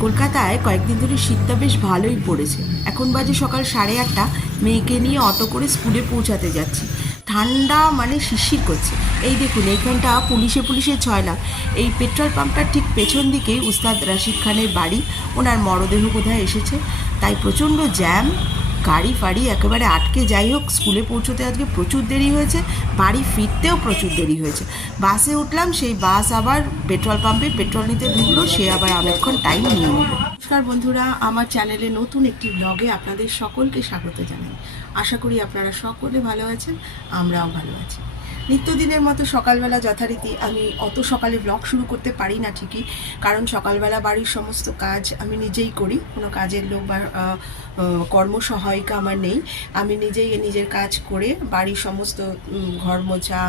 কলকাতায় কয়েকদিন ধরে শীতটা বেশ ভালোই পড়েছে। এখন বাজে সকাল সাড়ে আটটা। মেয়েকে নিয়ে অটো করে স্কুলে পৌঁছাতে যাচ্ছি। ঠান্ডা মানে শিশির করছে। এই দেখুন, এইখানটা পুলিশে পুলিশে ছয় লাখ। এই পেট্রোল পাম্পটার ঠিক পেছন দিকেই উস্তাদ রাশিদ খানের বাড়ি। ওনার মরদেহ কোথায় এসেছে? তাই প্রচণ্ড জ্যাম। গাড়ি ফাড়ি একেবারে আটকে যাই হোক, স্কুলে পৌঁছতে আজকে প্রচুর দেরি হয়েছে, বাড়ি ফিরতেও প্রচুর দেরি হয়েছে। বাসে উঠলাম, সেই বাস আবার পেট্রোল পাম্পে পেট্রোল নিতে ঢুকলো, সে আবার অনেকক্ষণ টাইম নিয়ে নিল। নমস্কার বন্ধুরা, আমার চ্যানেলে নতুন একটি ব্লগে আপনাদের সকলকে স্বাগত জানাই। আশা করি আপনারা সকলে ভালো আছেন, আমরাও ভালো আছি। নিত্যদিনের মতো সকালবেলা যথারীতি আমি অত সকালে ব্লগ শুরু করতে পারি না ঠিকই। কারণ সকালবেলা বাড়ির সমস্ত কাজ আমি নিজেই করি। কোনো কাজের লোক বা কর্মসহায়িকা আমার নেই। আমি নিজেই নিজের কাজ করে বাড়ির সমস্ত ঘর মোছা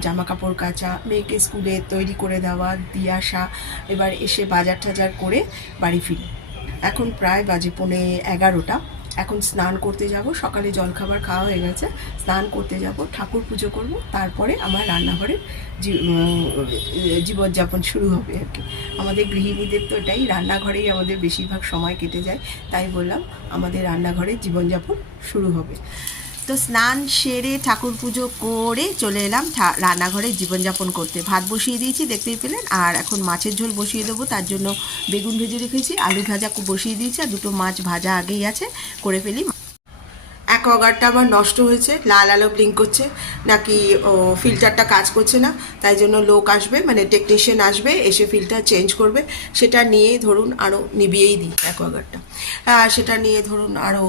জামা কাপড় কাচা, মেয়েকে স্কুলে তৈরি করে দেওয়া, দিয়ে আসা, এবার এসে বাজার টাজার করে বাড়ি ফিরি। এখন প্রায় বাজে পৌনে এগারোটা। এখন স্নান করতে যাব, সকালে জলখাবার খাওয়া হয়ে গেছে, স্নান করতে যাব, ঠাকুর পুজো করব, তারপরে আমার রান্নাঘরের জীবনযাপন শুরু হবে আর কি। আমাদের গৃহিণীদের তো এটাই, রান্নাঘরেই আমাদের বেশিরভাগ সময় কেটে যায়, তাই বললাম আমাদের রান্নাঘরে জীবনযাপন শুরু হবে। তো স্নান সেরে ঠাকুর পুজো করে চলে এলাম রান্নাঘরে জীবনযাপন করতে। ভাত বসিয়ে দিয়েছি, দেখতেই পেলেন। আর এখন মাছের ঝোল বসিয়ে দেবো, তার জন্য বেগুন ভেজে রেখেছি, আলু ভাজা বসিয়ে দিয়েছি, আর দুটো মাছ ভাজা আগেই আছে, করে ফেলি। অ্যাকোয়াগার্ডটা আমার নষ্ট হয়েছে, লাল আলো ব্লিঙ্ক করছে, নাকি ফিল্টারটা কাজ করছে না, তাই জন্য লোক আসবে মানে টেকনিশিয়ান আসবে, এসে ফিল্টার চেঞ্জ করবে, সেটা নিয়ে ধরুন আরও নিবিয়েই দিই অ্যাকোয়াগার্ডটা সেটা নিয়ে ধরুন আরও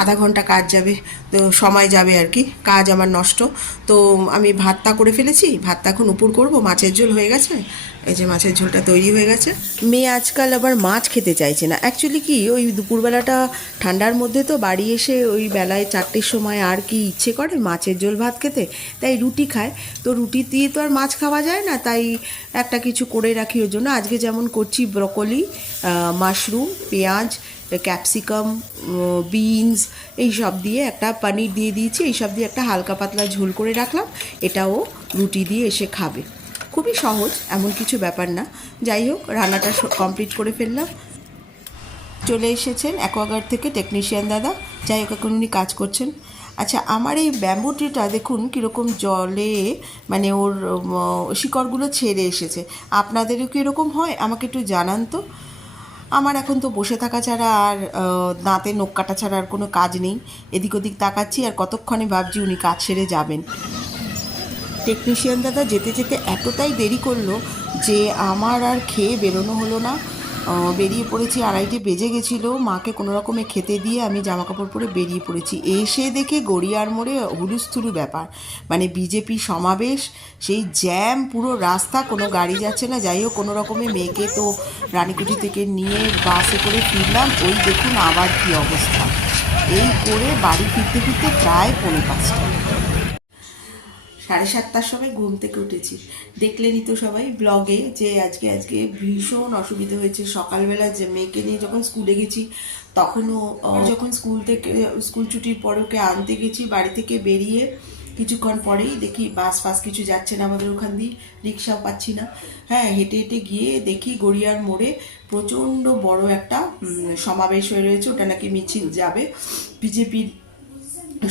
আধা ঘণ্টা কাজ যাবে, তো সময় যাবে আর কি, কাজ আমার নষ্ট। তো আমি ভাতটা করে ফেলেছি, ভাতটা এখন উপর করব, মাছের ঝোল হয়ে গেছে, এই যে মাছের ঝোলটা তৈরি হয়ে গেছে। মেয়ে আজকাল আবার মাছ খেতে চাইছে না। অ্যাকচুয়ালি কি, ওই দুপুরবেলাটা ঠান্ডার মধ্যে তো বাড়ি এসে ওই বেলায় চারটের সময় আর কি ইচ্ছে করে মাছের ঝোল ভাত খেতে, তাই রুটি খায়। তো রুটি দিয়ে তো আর মাছ খাওয়া যায় না, তাই একটা কিছু করে রাখি ওর জন্য। আজকে যেমন করছি ব্রকলি মাশরুম, পেঁয়াজ, ক্যাপসিকাম বিনস, এই সব দিয়ে একটা পনির দিয়ে দিয়েছি। এই সব দিয়ে একটা হালকা পাতলা ঝোল করে রাখলাম। এটাও রুটি দিয়ে এসে খাবে। খুবই সহজ, এমন কিছু ব্যাপার না। যাই হোক, রান্নাটা কমপ্লিট করে ফেললাম। চলে এসেছেন অ্যাকোয়াগার্ড থেকে টেকনিশিয়ান দাদা। যাই হোক, এখন উনি কাজ করছেন। আচ্ছা আমার এই ব্যাম্বু ট্রিটা দেখুন কীরকম জলে মানে ওর শিকড়গুলো ছেড়ে এসেছে। আপনাদেরও কি এরকম হয়? আমাকে একটু জানান তো। আমার এখন তো বসে থাকা ছাড়া আর দাঁতে নখ কাটা ছাড়া আর কোনো কাজ নেই। এদিক ওদিক তাকাচ্ছি আর কতক্ষণে ভাবছি উনি কাজ সেরে যাবেন। টেকনিশিয়ান দাদা যেতে যেতে এতটাই দেরি করল যে আমার আর খেয়ে বেরোনো হলো না। বেরিয়ে পড়েছি, আড়াইটে বেজে গেছিল। মাকে কোনো রকমে খেতে দিয়ে আমি জামা কাপড় পরে বেরিয়ে পড়েছি। এসে দেখে গড়িয়ার মোড়ে হুলুস্থুলু ব্যাপার। মানে বিজেপি সমাবেশ, সেই জ্যাম, পুরো রাস্তা, কোনো গাড়ি যাচ্ছে না। যাই হোক, কোনো রকমে মেয়েকে তো রানীকুঠি থেকে নিয়ে বাসে করে ফিরলাম। ওই দেখুন আবার কী অবস্থা। এই করে বাড়ি ফিরতে ফিরতে প্রায় পৌনে পাঁচটা। সাড়ে সাতটার সময় ঘুম থেকে উঠেছি। দেখলেনই তো সবাই ব্লগে যে আজকে আজকে ভীষণ অসুবিধা হয়েছে। সকালবেলা যে মেয়েকে নিয়ে যখন স্কুলে গেছি, তখনও যখন স্কুল থেকে স্কুল ছুটির পর ওকে আনতে গেছি, বাড়ি থেকে বেরিয়ে কিছুক্ষণ পরেই দেখি বাস ফাস কিছু যাচ্ছে না আমাদের ওখান দিয়ে, রিক্সাও পাচ্ছি না। হ্যাঁ হেঁটে হেঁটে গিয়ে দেখি গড়িয়ার মোড়ে প্রচণ্ড বড় একটা সমাবেশ হয়ে রয়েছে। ওটা নাকি মিছিল যাবে, বিজেপির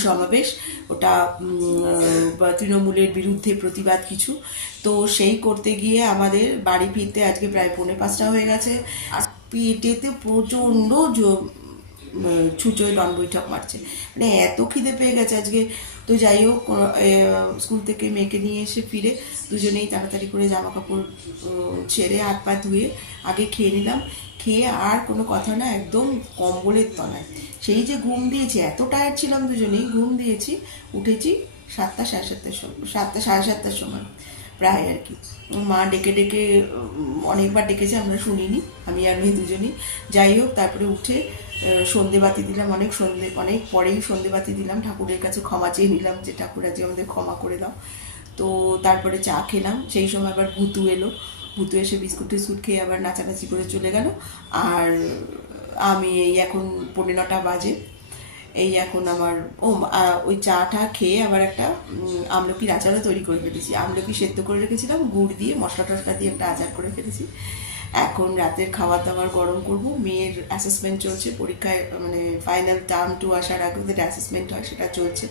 সমাবেশ। ওটা তৃণমূলের বিরুদ্ধে প্রতিবাদ কিছু। তো সেই করতে গিয়ে আমাদের বাড়ি ফিরতে আজকে প্রায় পৌনে পাঁচটা হয়ে গেছে। পেটেতে প্রচণ্ড ছুঁচোয় ডন বৈঠক মারছে। মানে এত খিদে পেয়ে গেছে আজকে। তো যাই হোক স্কুল থেকে মেয়েকে নিয়ে এসে ফিরে দুজনেই তাড়াতাড়ি করে জামা কাপড় ছেড়ে হাত পা ধুয়ে আগে খেয়ে নিলাম। খেয়ে আর কোনো কথা না, একদম কম্বলের তলায়। সেই যে ঘুম দিয়েছি, এত টায়ার্ড ছিলাম দুজনেই, ঘুম দিয়েছি, উঠেছি সাতটা, সাড়ে সাতটার সময় সাতটা, সাড়ে সাতটার সময়, প্রায় আর কি। মা ডেকে ডেকে অনেকবার ডেকেছে, আমরা শুনিনি, আমি আর মেয়ে দুজনই। যাই হোক, তারপরে উঠে সন্ধে বাতি দিলাম, অনেক সন্ধে, অনেক পরেই সন্ধে বাতি দিলাম। ঠাকুরের কাছে ক্ষমা চেয়ে নিলাম যে ঠাকুর আজকে আমাদের ক্ষমা করে দাও। তো তারপরে চা খেলাম, সেই সময় আবার ভুতু এলো। ভুতু এসে বিস্কুট টিস্কুট খেয়ে আবার নাচানাচি করে চলে গেল। আর আমি এই এখন পনেরো নটা বাজে। এই এখন আমার, ও ওই চাটা খেয়ে আবার একটা আমলকির আচারও তৈরি করে ফেলেছি। আমলকি সেদ্ধ করে রেখেছিলাম, গুড় দিয়ে মশলা টশলা দিয়ে একটা আচার করে ফেলেছি। এখন রাতের খাবার দাওয়ার গরম করব। মেয়ের অ্যাসেসমেন্ট চলছে, পরীক্ষায় মানে ফাইনাল টার্ম টু আসার আগে ওদের অ্যাসেসমেন্ট হয়, সেটা চলছে।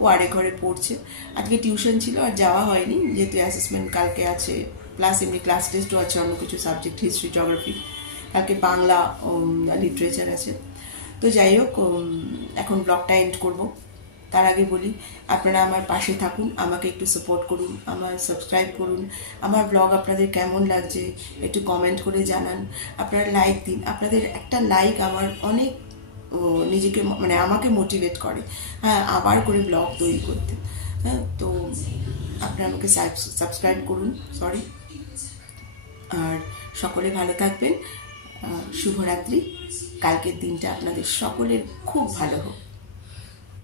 ও আরেক ঘরে পড়ছে। আজকে টিউশন ছিল আর যাওয়া হয়নি, যেহেতু অ্যাসেসমেন্ট কালকে আছে প্লাস এমনি ক্লাস টেস্টও আছে, অন্য কিছু সাবজেক্ট হিস্ট্রি জগ্রাফি কালকে বাংলা লিটারেচার আছে। তো যাই হোক এখন ব্লগটা এন্ড করব। তার আগে বলি, আপনারা আমার পাশে থাকুন, আমাকে একটু সাপোর্ট করুন, আমার সাবস্ক্রাইব করুন, আমার ব্লগ আপনাদের কেমন লাগছে একটু কমেন্ট করে জানান, আপনারা লাইক দিন, আপনাদের একটা লাইক আমার অনেক নিজেকে মানে আমাকে মোটিভেট করে হ্যাঁ আবার করে ব্লগ তৈরি করতে হ্যাঁ তো আপনারা আমাকে সাবস্ক্রাইব করুন সরি আর সকলে ভালো থাকবেন শুভরাত্রি, কালকের দিনটা আপনাদের সকলের খুব ভালো হোক।